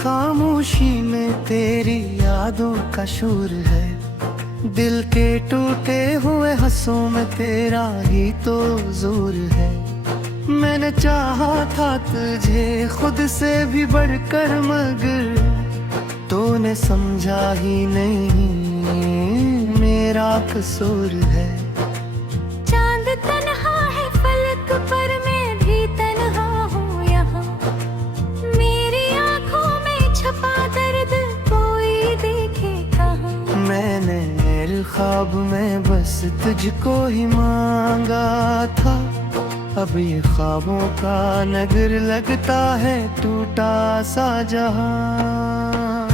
खामोशी में तेरी यादों का शोर है, दिल के टूटे हुए हंसों में तेरा ही तो जोर है। मैंने चाहा था तुझे खुद से भी बढ़कर, मगर तूने समझा ही नहीं मेरा कसूर है। चांद तन्हा है फलक पर, मैं भी तन्हा हूँ यहाँ। मेरी आँखों में छपा दर्द कोई देखे कहाँ। मैंने ख्वाब में बस तुझको ही मांगा था, अब ये ख्वाबों का नगर लगता है टूटा सा जहां।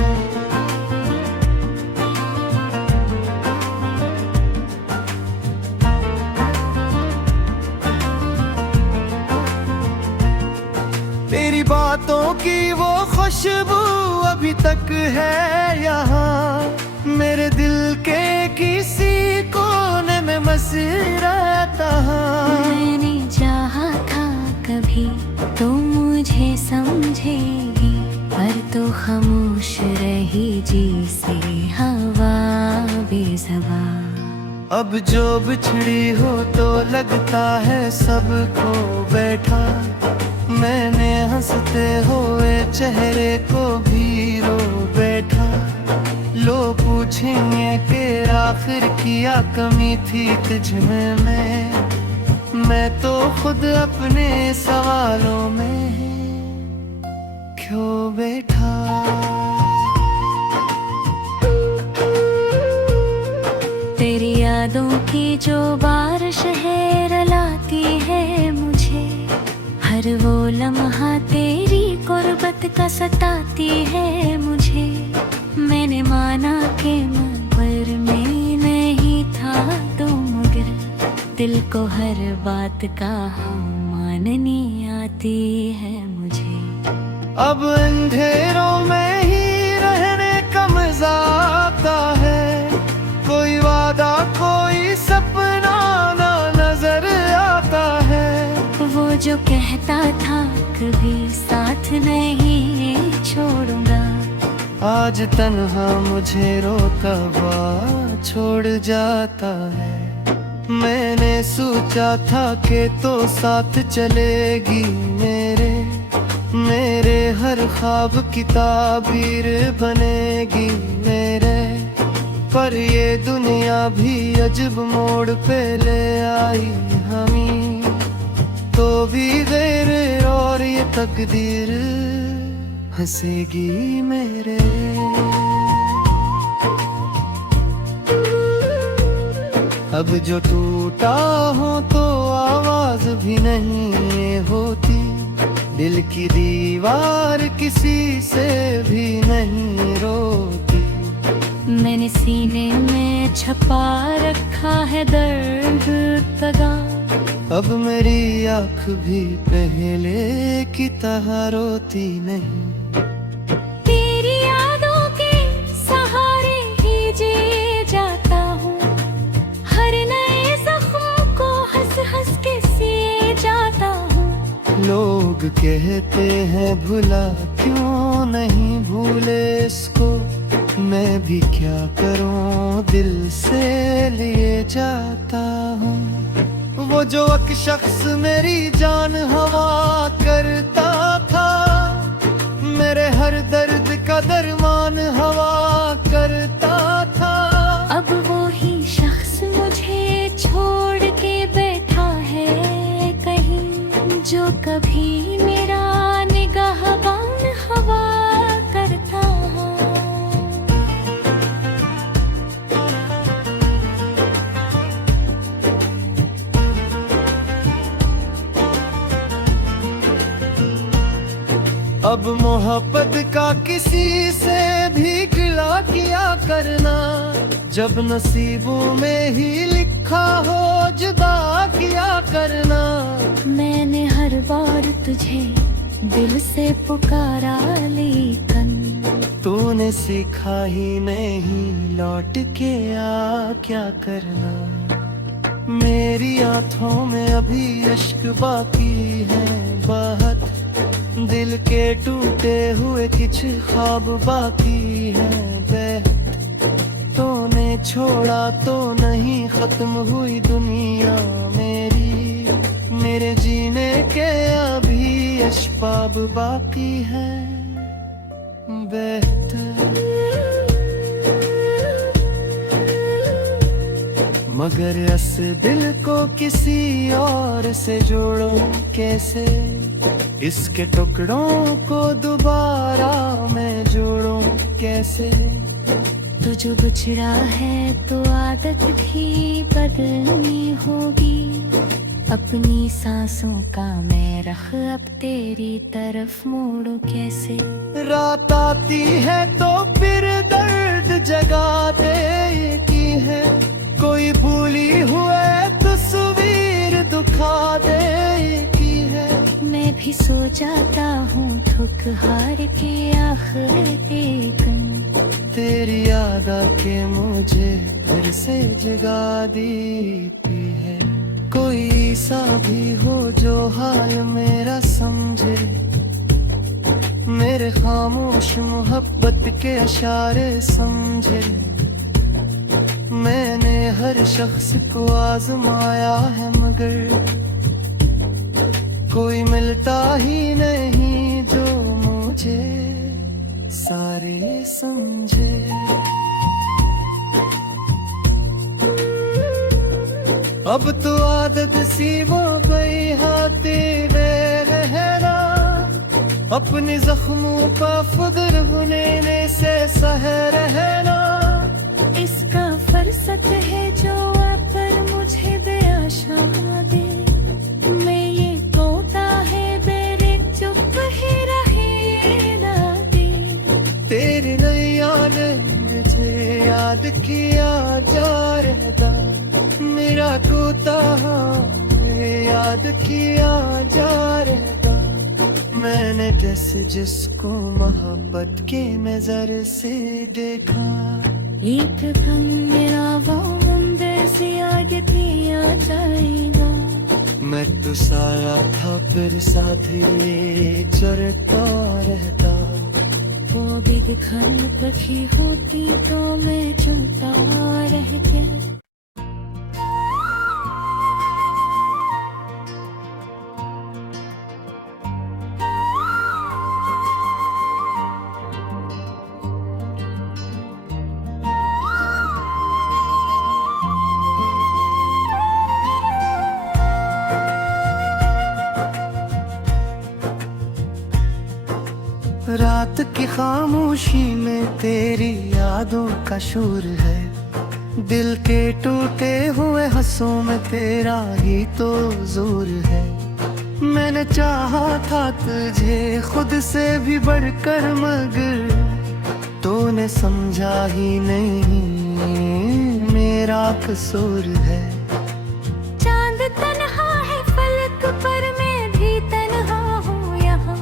तेरी बातों की वो खुशबू अभी तक है यहाँ, मेरे दिल के किसी कोने में बस रहता। मैंने चाहा था कभी तो मुझे समझेगी, पर तो खामोश रही जी से हवा बेज़बान। अब जो बिछड़ी हो तो लगता है सबको बैठा, मैंने हंसते हुए चेहरे को भी रो बैठा। लोग पूछेंगे कि आखिर किया कमी थी तुझमें, मैं तो खुद अपने सवालों में क्यों बैठा। तेरी यादों की जो बारिश है रुलाती है मुझे, हर वो लम्हा तेरी गुर्बत का सताती है मुझे। मैंने माना कि मगर में नहीं था तो, मगर दिल को हर बात का माननी आती है मुझे। अब अंधेरों में ही रहने का मजा आता है, कोई वादा कोई सपना ना नजर आता है। वो जो कहता था कभी साथ नहीं छोड़ूंगा, आज तन्हा मुझे रोता हुआ छोड़ जाता है। मैंने सोचा था कि तो साथ चलेगी मेरे हर ख्वाब की ताबीर बनेगी मेरे। पर ये दुनिया भी अजब मोड़ पे ले आई हमी, तो भी गैर और ये तकदीर हंसेगी मेरे। अब जो टूटा हो तो आवाज भी नहीं होती, दिल की दीवार किसी से भी नहीं रोती। मैंने सीने में छपा रखा है दर्द तगा, अब मेरी आँख भी पहले की तरह रोती नहीं। तेरी यादों के सहारे ही जी जाता हूँ, हर नए जख्म को हंस हंस के सिए जाता हूँ। लोग कहते हैं भुला क्यों नहीं भूले इसको, मैं भी क्या करूं दिल से लिए जाता हूँ। वो जो एक शख्स मेरी जान हवा करता था, मेरे हर दर्द का दरमान हवा करता था। अब वो ही शख्स मुझे छोड़ के बैठा है कहीं, जो कभी मेरा निगाहबान हवा करता। अब मोहब्बत का किसी से भी गिला किया करना, जब नसीबों में ही लिखा हो जुदा किया करना। मैंने हर बार तुझे दिल से पुकारा लेकिन तूने सीखा ही नहीं लौट के आ क्या करना। मेरी आंखों में अभी अश्क बाकी है बहुत, दिल के टूटे हुए कुछ ख्वाब बाकी हैं बेहद तूने छोड़ा तो नहीं खत्म हुई दुनिया मेरी मेरे जीने के अभी अस्बाब बाकी हैं बेहतर मगर इस दिल को किसी और से जोड़ो कैसे इसके टुकड़ों को दोबारा मैं जोड़ूं कैसे तो जो बिछड़ा है तो आदत भी बदलनी होगी अपनी सांसों का मैं रख अब तेरी तरफ मोड़ू कैसे रात आती है तो फिर दर्द जगा देती है कोई भूली हुए तस्वीर दुखा देती है मैं भी सो जाता हूँ थक हार के आखिर एक तेरी याद आके मुझे फिर से जगा देती है कोई सा भी हो जो हाल मेरा समझे मेरे खामोश मोहब्बत के इशारे समझे मैंने हर शख्स को आजमाया है मगर कोई मिलता ही नहीं जो मुझे सारे समझे अब तो आदत सी वो गई हाथी वे रहना अपने जख्मों का खुदर बुनने से सह रहना इसका फरसत है जो आप पर मुझे बेआशा दे मैं ये तोता है मेरे चुप ही रहे ना दे तेरी नैया ने मुझे याद किया जा रहता मेरा तोता याद किया जा रहता मैंने जैसे जिसको मोहब्बत के नजर से देखा एक पल मेरा वो मंदिर से आगे दिया जाएगा मैं तो साया था फिर साथी चरता रहता वो भी दिखन पखी होती तो मैं चुनता रह गया रात की खामोशी में तेरी यादों का शोर है दिल के टूटे हुए हंसों में तेरा ही तो जोर है मैंने चाहा था तुझे खुद से भी बढ़कर मगर तूने समझा ही नहीं मेरा कसूर है चांद तन्हा है फलक पर मैं भी तन्हा हूँ यहाँ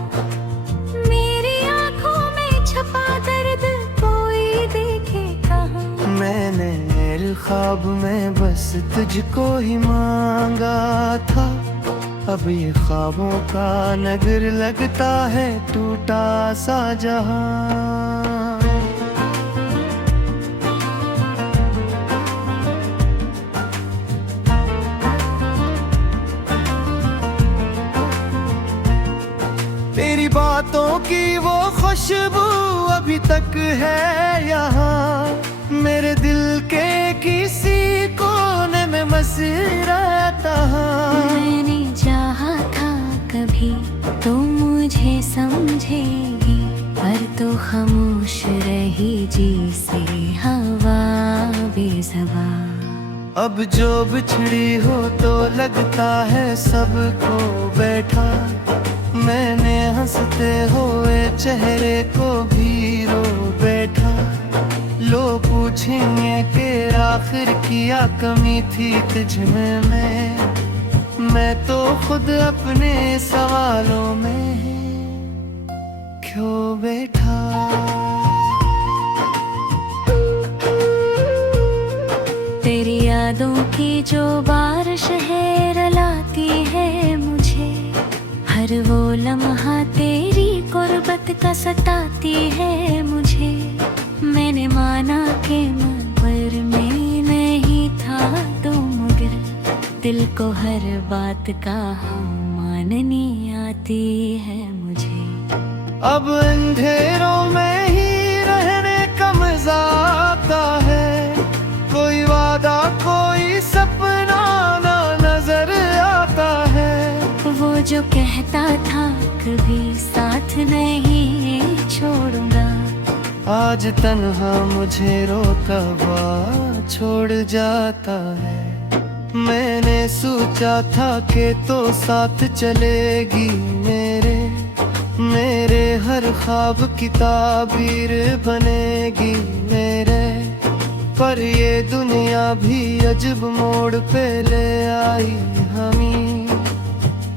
मेरी आंखों में छपा दर्द कोई देखे कहाँ मैंने ख्वाब में बस तुझको ही मांगा था अब ये ख्वाबों का नगर लगता है टूटा सा जहां तेरी बातों की वो खुशबू अभी तक है यहाँ मेरे दिल के किसी कोने में बस रहता मैंने चाहा था कभी तो मुझे समझेगी पर तो खामोश रही जी से हवा बेज़बान अब जो बिछड़ी हो तो लगता है सबको बैठा मैंने हंसते हुए चेहरे को भी रो बैठा लोग पूछेंगे कि आखिर किया कमी थी तुझ में मैं तो खुद अपने सवालों में क्यों बैठा तेरी यादों की जो बारिश है रुलाती है मुझे हर वो लम्हा तेरी गुर्बत का सताती है मुझे। मैंने माना कि पर में नहीं था तो मगर दिल को हर बात का माननी आती है मुझे। अब अंधेरों में ही रहने का मजा आता है, कोई वादा कोई सपना ना नजर आता है। वो जो कहता था कभी साथ नहीं छोड़ूंगा, आज तन्हा मुझे रोता हुआ छोड़ जाता है। मैंने सोचा था कि तो साथ चलेगी मेरे हर ख्वाब की ताबीर बनेगी मेरे। पर ये दुनिया भी अजब मोड़ पे ले आई हमी,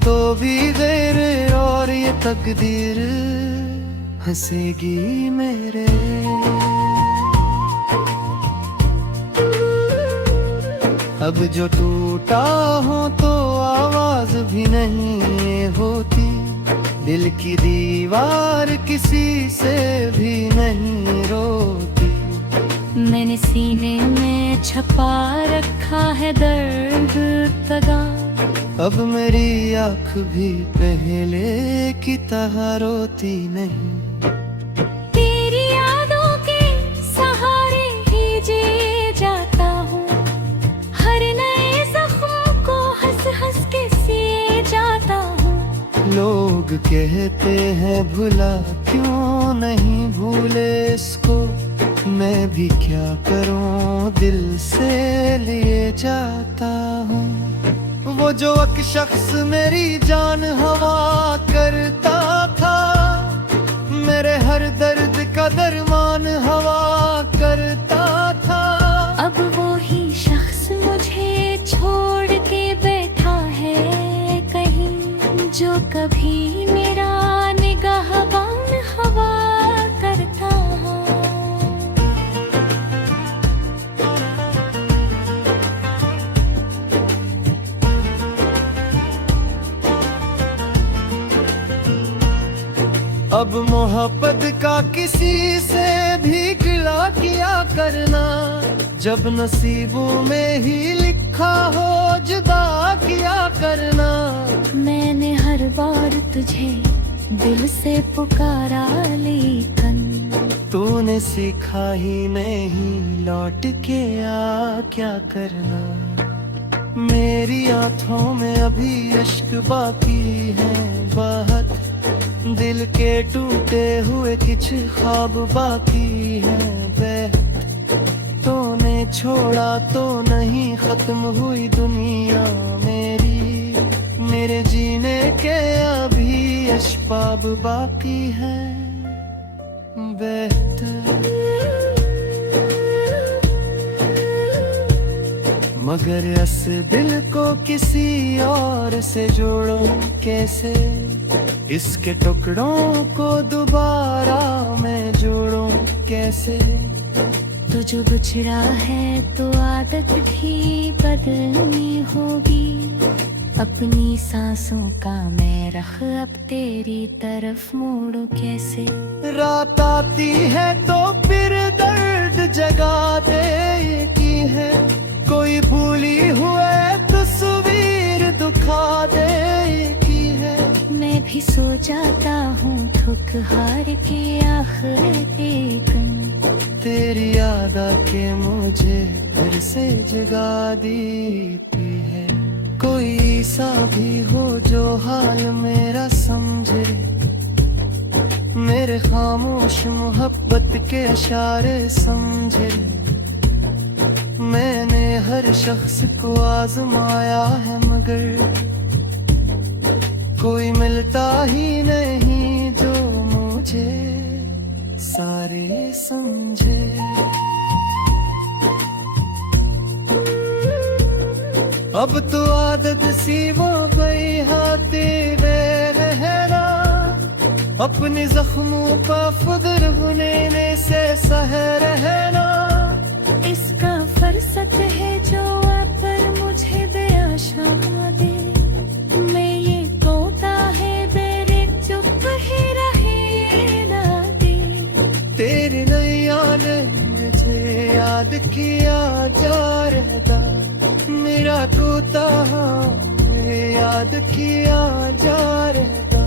तो भी गैर और ये तकदीर हंसेगी मेरे। अब जो टूटा हो तो आवाज भी नहीं होती, दिल की दीवार किसी से भी नहीं रोती। मैंने सीने में छपा रखा है दर्द तगा, अब मेरी आँख भी पहले की तरह रोती नहीं। तेरी यादों के सहारे ही जी जाता हूँ, हर नए जख्म को हंस हंस के सिए जाता हूँ। लोग कहते हैं भुला क्यों नहीं भूले इसको, मैं भी क्या करूं दिल से लिए जाता हूँ। वो जो एक शख्स मेरी जान हवा करता था, मेरे हर दर्द का दरमान हवा करता था। अब वो ही शख्स मुझे छोड़ के बैठा है कहीं, जो कभी मेरा निगाहबान हवा करता। अब मोहब्बत का किसी से भी गिला किया करना, जब नसीबों में ही लिखा हो जुदा किया करना। मैंने हर बार तुझे दिल से पुकारा लेकिन तूने सीखा ही नहीं लौट के आ क्या करना। मेरी आंखों में अभी अश्क बाकी है बहुत, दिल के टूटे हुए कुछ ख्वाब बाकी हैं बेहद। तूने छोड़ा तो नहीं खत्म हुई दुनिया मेरी, मेरे जीने के अभी अस्बाब बाकी हैं बेहतर। मगर इस दिल को किसी और से जोड़ो कैसे, इसके टुकड़ों को दोबारा मैं जोड़ूं कैसे। तू जो बिछड़ा है तो आदत भी बदलनी होगी, अपनी सांसों का मैं रख अब तेरी तरफ मोड़ू कैसे। रात आती है तो फिर दर्द जगा दे की है, कोई भूली हुए तस्वीर दुखा दे की है। मैं भी सो जाता हूँ थक हार के आखिर एक, तेरी याद आके मुझे फिर से जगा देती है। कोई सा भी हो जो हाल मेरा समझे, मेरे खामोश मोहब्बत के इशारे समझे। मैंने हर शख्स को आजमाया है मगर कोई मिलता ही नहीं जो मुझे सारे समझे। अब तो आदत सी वो गई हाथी रहना, अपने जख्मों का खुदर बुनने से सह रहना। इसका फरसत है जो आप पर मुझे बेआशा दे, मैं ये तोता है मेरे चुप ही रहे याद किया जा रहता मेरा तोता, याद किया जा रहता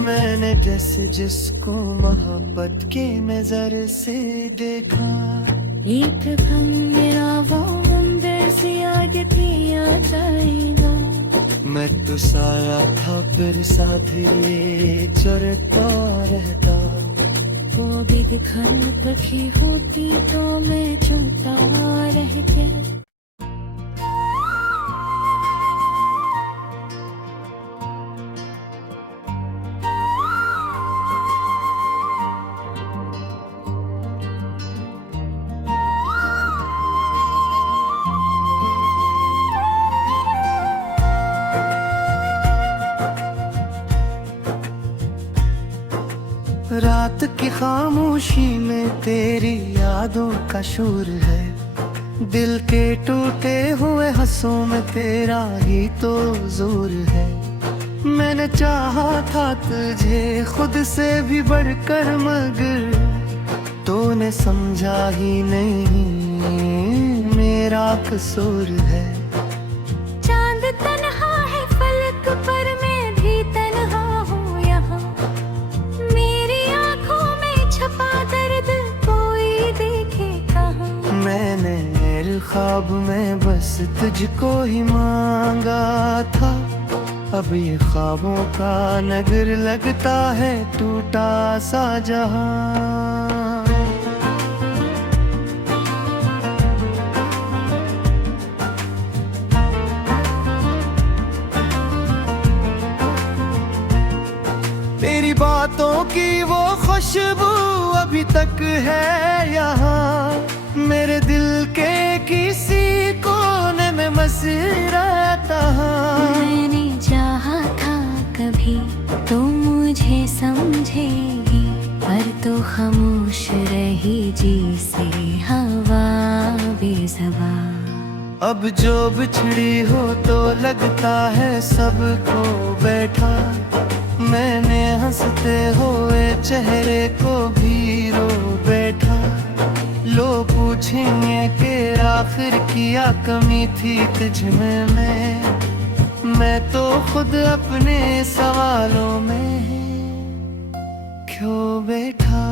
मैंने जैसे जिसको मोहब्बत के नजर से देखा। एक पल मेरा वो मंदिर से आगे पिया जाएगा। मैं तो साया था फिर साथ ये चुरता रहता। वो भी दिखन तकी होती तो मैं चुनता रह गया। रात की खामोशी में तेरी यादों का शोर है। दिल के टूटे हुए हंसों में तेरा ही तो जोर है। मैंने चाहा था तुझे खुद से भी बढ़कर मगर तूने समझा ही नहीं मेरा कसूर है। चांद तन्हा है फलक पर मैं भी तन्हा हूँ यहाँ। मेरी आँखों में छपा दर्द कोई देखे कहाँ। मैंने ख्वाब में बस तुझको ही मांगा था। अब ये ख्वाबों का नगर लगता है टूटा सा जहां। तेरी बातों की वो खुशबू अभी तक है यहाँ। मेरे दिल के किसी कोने में बस रहता। मैंने चाहा था कभी तो मुझे समझेगी, पर तो खामोश रही जी से हवा बेज़बान। अब जो बिछड़ी हो तो लगता है सबको बैठा। मैंने हंसते हुए चेहरे को भी रो बैठा। लोग पूछेंगे कि आखिर क्या कमी थी तुझ में। मैं तो खुद अपने सवालों में क्यों बैठा।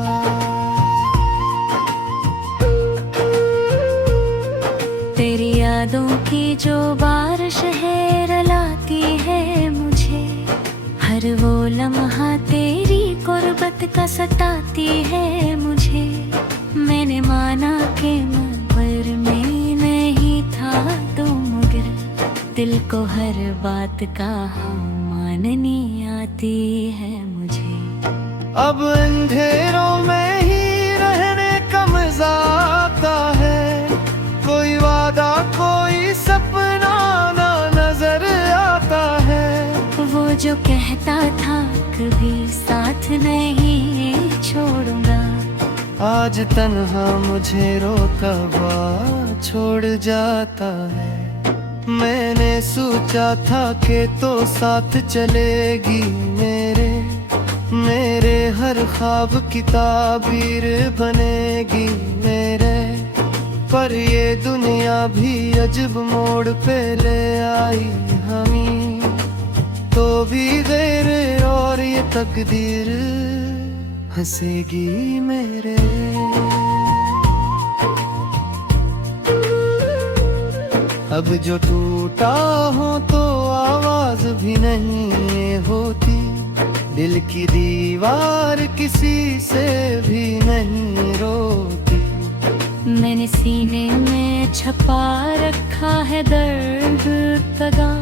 तेरी यादों की जो बारिश है रुलाती है मुझे। हर वो लम्हा तेरी गुर्बत का सताती है मुझे। मैंने माना कि पर में नहीं था तो मगर दिल को हर बात का माननी आती है मुझे। अब अंधेरों में ही रहने का मजा आता है। कोई वादा कोई सपना ना नजर आता है। वो जो कहता था कभी साथ नहीं छोड़ूंगा, आज तन्हा मुझे रोका हुआ छोड़ जाता है। मैंने सोचा था कि तो साथ चलेगी मेरे हर ख्वाब की ताबीर बनेगी मेरे। पर ये दुनिया भी अजब मोड़ पे ले आई हमें। तो भी गैर और ये तकदीर हंसेगी मेरे। अब जो टूटा हो तो आवाज भी नहीं होती। दिल की दीवार किसी से भी नहीं रोती। मैंने सीने में छपा रखा है दर्द तगा।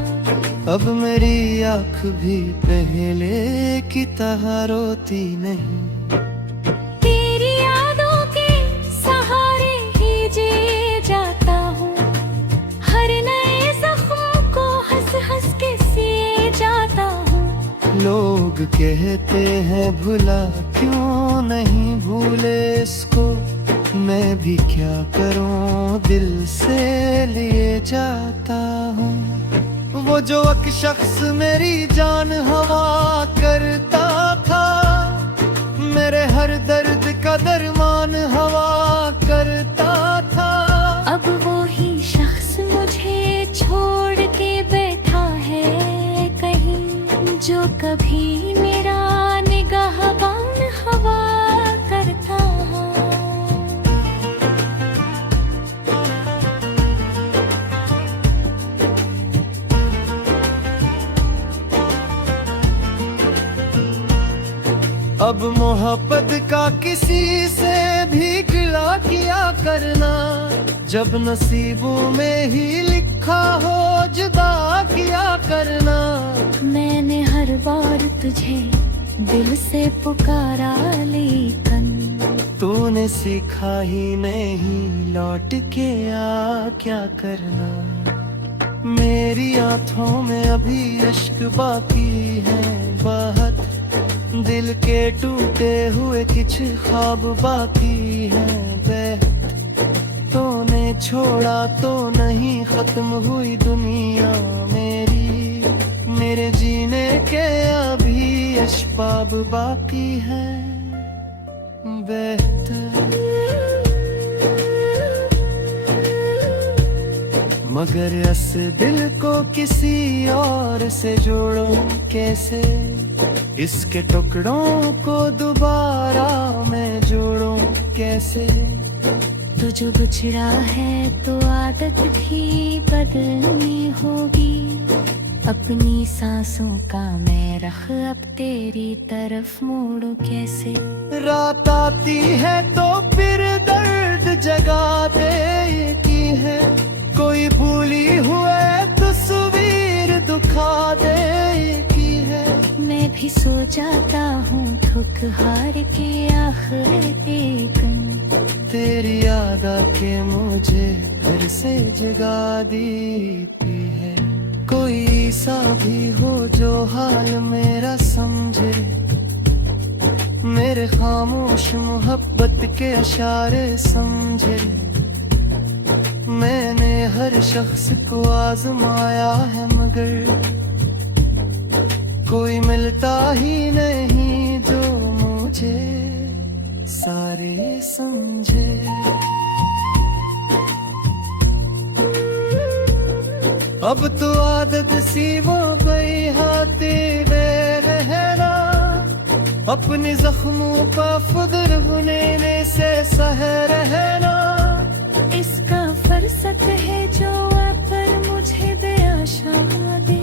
अब मेरी आँख भी पहले की तरह रोती नहीं। तेरी यादों के सहारे ही जी जाता हूँ। हर नए जख्म को हंस हंस के सिए जाता हूँ। लोग कहते हैं भुला क्यों नहीं भूले इसको। मैं भी क्या करूं दिल से लिए जाता हूँ। वो जो एक शख्स मेरी जान हवा करता था। मेरे हर दर्द का दरमान हवा करता था। छोड़ के बैठा है कहीं, जो कभी मेरा निगाहबान हवा करता। अब मोहब्बत का किसी से भी गिला किया करना, जब नसीबों में ही लिखा हो जुदा किया करना। मैंने हर बार तुझे दिल से पुकारा, लेकिन तूने सीखा ही नहीं लौट के आ क्या करना। मेरी आंखों में अभी अश्क बाकी है बहुत, दिल के टूटे हुए कुछ ख्वाब बाकी हैं बेहद। तूने छोड़ा तो नहीं खत्म हुई दुनिया मेरी, मेरे जीने के अभी अस्बाब बाकी हैं बेहतर। मगर इस दिल को किसी और से जोड़ो कैसे, इसके टुकड़ों को दोबारा मैं जोड़ूं कैसे। तो जो बिछड़ा है तो आदत भी बदलनी होगी, अपनी सांसों का मैं रख अब तेरी तरफ मोड़ूं कैसे। रात आती है तो फिर दर्द जगा दे ये की है, कोई भूली हुए तस्वीर दुखा दे ये की है। मैं भी सो जाता हूँ थक हार के आखिर एक दिन, तेरी याद आके मुझे फिर से जगा देती है। कोई सा भी हो जो हाल मेरा समझे, मेरे खामोश मोहब्बत के इशारे समझे। मैंने हर शख्स को आजमाया है मगर कोई मिलता ही नहीं जो मुझे सारे समझे। अब तो आदत सी वो गई हाथी रहना, अपने जख्मों का फुदर होने से सह रहना। इसका फरसत है जो पर मुझे बेआशा दे,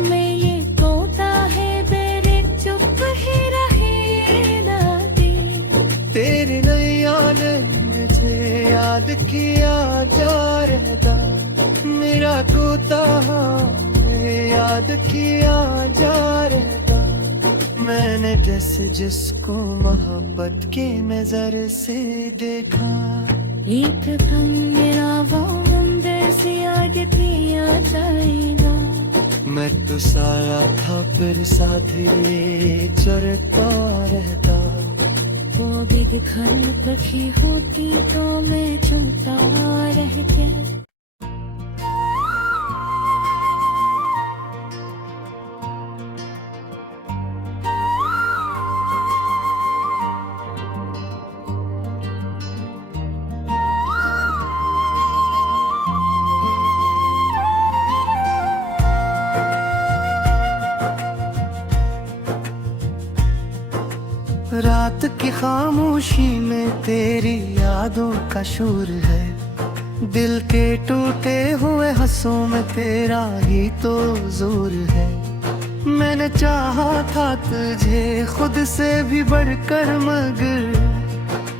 मैं ये तोता है मेरे चुप ही रहे ना दे। तेरी नैया ने मुझे याद किया जा रहता, मेरा तोता याद किया जा रहता। मैंने जैसे जिसको मोहब्बत के नजर से देखा, एक पल मेरा वो मंदिर से आगे भी आ जाएगा। मैं तो साया था फिर साथी चरता रहता। वो भी घर में पखी होती तो मैं चुनता रह गया। रात की खामोशी में तेरी यादों का शोर है, दिल के टूटे हुए हंसों में तेरा ही तो जोर है। मैंने चाहा था तुझे खुद से भी बढ़कर मगर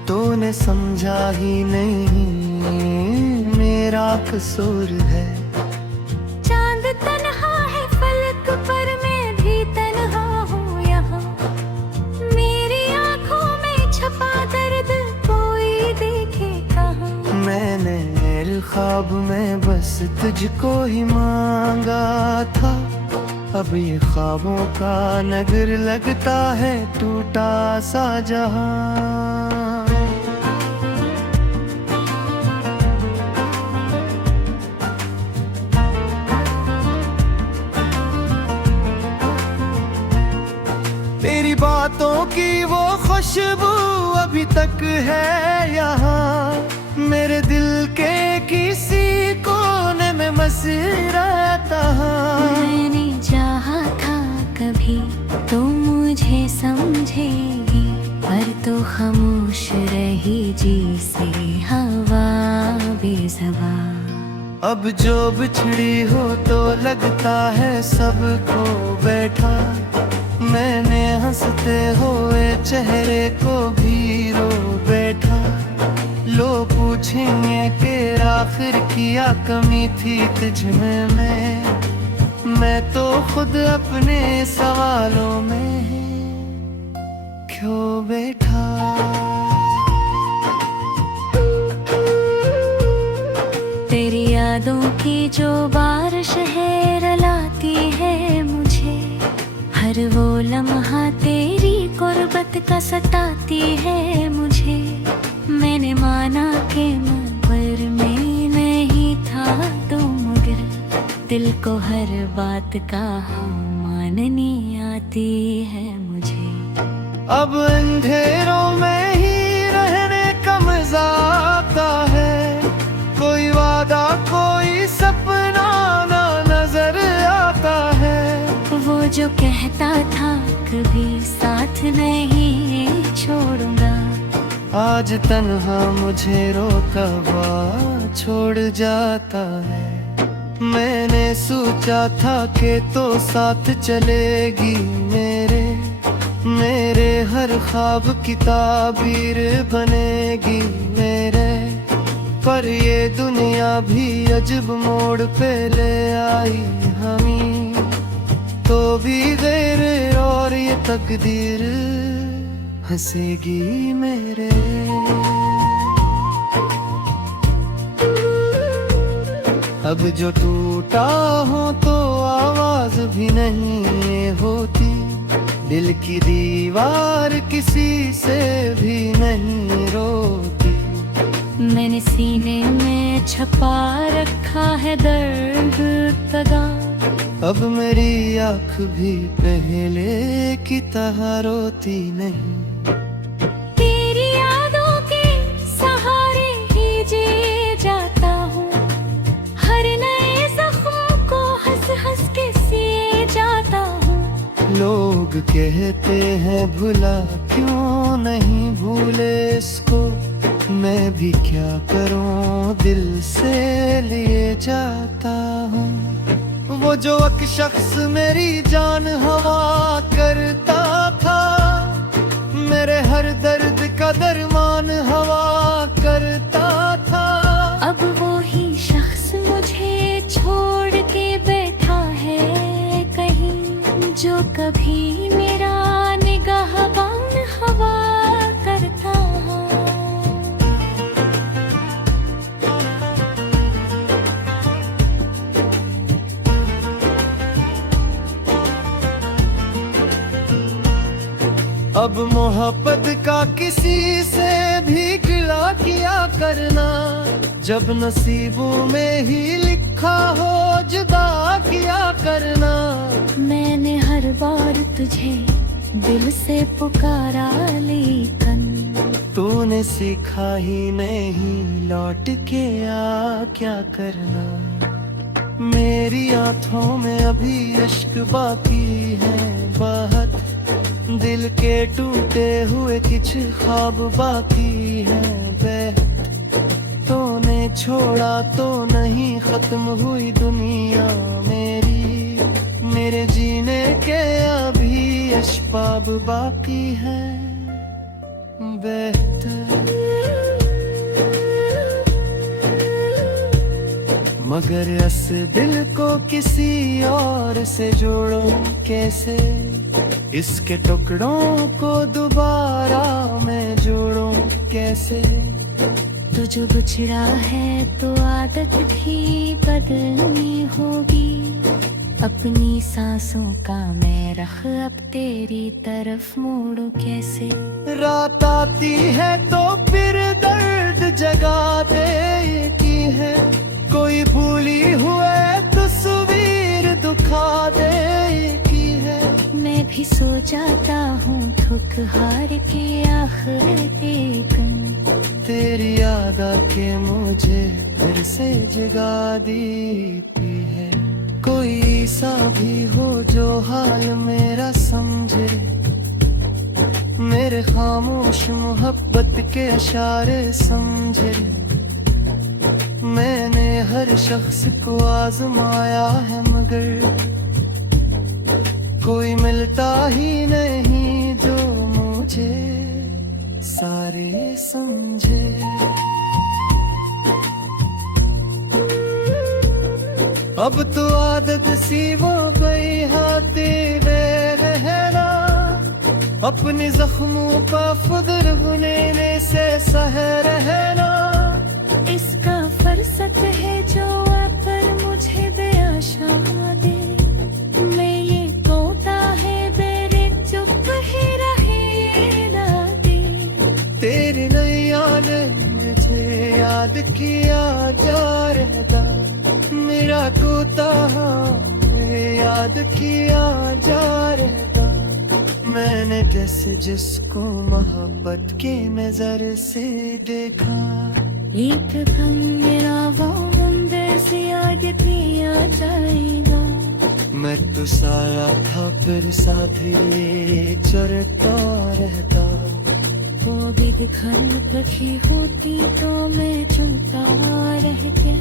तूने समझा ही नहीं मेरा कसूर है। चांद तन्हा है फलक पर मैं भी तन्हा हूँ यहाँ, मेरी आँखों में छपा दर्द कोई देखे कहाँ। मैंने ख्वाब में बस तुझको ही मांगा था, अब ये ख्वाबों का नगर लगता है टूटा सा जहां। तेरी बातों की वो खुशबू अभी तक है यहाँ, मेरे दिल के किसी कोने में में मसराता हूँ। मैंने चाहा था कभी तो मुझे समझेगी, पर तो खामोश रही जी से हवा बेज़बान। अब जो बिछड़ी हो तो लगता है सबको बैठा, मैंने हंसते हुए चेहरे को भी रो बैठा। लोग पूछेंगे कि आखिर क्या कमी थी तुझ में, मैं तो खुद अपने सवालों में क्यों बैठा। तेरी यादों की जो बारिश है रुलाती है मुझे, हर वो लम्हा तेरी गुर्बत का सताती है मुझे। मैंने माना कि मगर में नहीं था तो मगर दिल को हर बात का माननी आती है मुझे। अब अंधेरों में ही रहने का मजा आता है, कोई वादा कोई सपना ना नजर आता है। वो जो कहता था कभी साथ नहीं छोड़ूंगा, आज तन्हा मुझे रोता हुआ छोड़ जाता है। मैंने सोचा था कि तो साथ चलेगी मेरे हर ख्वाब की ताबीर बनेगी मेरे। पर ये दुनिया भी अजब मोड़ पे ले आई हमें, तो भी गैर और ये तकदीर हंसेगी मेरे। अब जो टूटा हो तो आवाज भी नहीं होती, दिल की दीवार किसी से भी नहीं रोती। मैंने सीने में छपा रखा है दर्द तगा, अब मेरी आँख भी पहले की तरह रोती नहीं। तेरी यादों के सहारे ही जी जाता हूँ, हर नए जख्म को हंस हंस के सिए जाता हूँ। लोग कहते हैं भुला क्यों नहीं भूले इसको, मैं भी क्या करूं दिल से लिए जाता हूँ। वो जो एक शख्स मेरी जान हवा करता था, मेरे हर दर्द का दरमान हवा करता था। अब वो ही शख्स मुझे छोड़ के बैठा है कहीं, जो कभी मेरा निगाहबान हवा करता। अब मोहब्बत का किसी से भी गिला किया करना, जब नसीबों में ही लिखा हो जुदा किया करना। मैंने हर बार तुझे दिल से पुकारा लेकिन तूने सीखा ही नहीं लौट के आ क्या करना। मेरी आंखों में अभी इश्क बाकी है बहुत, दिल के टूटे हुए कुछ ख्वाब बाकी है बह। तूने छोड़ा तो नहीं खत्म हुई दुनिया मेरी, मेरे जीने के अभी अस्बाब बाकी है बेहतर। मगर इस दिल को किसी और से जोड़ो कैसे, इसके टुकड़ों को दोबारा मैं जोड़ूं कैसे। तो जो बिछड़ा है तो आदत भी बदलनी होगी, अपनी सांसों का मैं रख अब तेरी तरफ मोड़ू कैसे। रात आती है तो फिर दर्द जगा देती है, कोई भूली हुए तस्वीर दुखा देती है। मैं भी सो जाता हूँ थक हार के आखिर देखूं, तेरी याद आके मुझे फिर से जगा देती है। कोई सा भी हो जो हाल मेरा समझे, मेरे खामोश मोहब्बत के इशारे समझे। मैंने हर शख्स को आजमाया है मगर कोई मिलता ही नहीं जो मुझे सारे समझे। अब तो आदत सी वो गई हाँ तेरे रहना, अपने जख्मों का खुदर बुनने से सह रहना। इसका फरसत है जो पर मुझे बेआशा दे, मैं ये तोता है बेरे चुप ही रहे ना दे। तेरी नैया ने मुझे याद किया जा रहता, मेरा तोता याद किया जा रहता। मैंने जैसे जिसको मोहब्बत की नजर से देखा, एक कम मेरा वो मंदिर से आगे पिया जाएगा। मैं तो साया था फिर साथी चरता रहता। वो भी दिखन पखी होती तो मैं चुनता रह गया।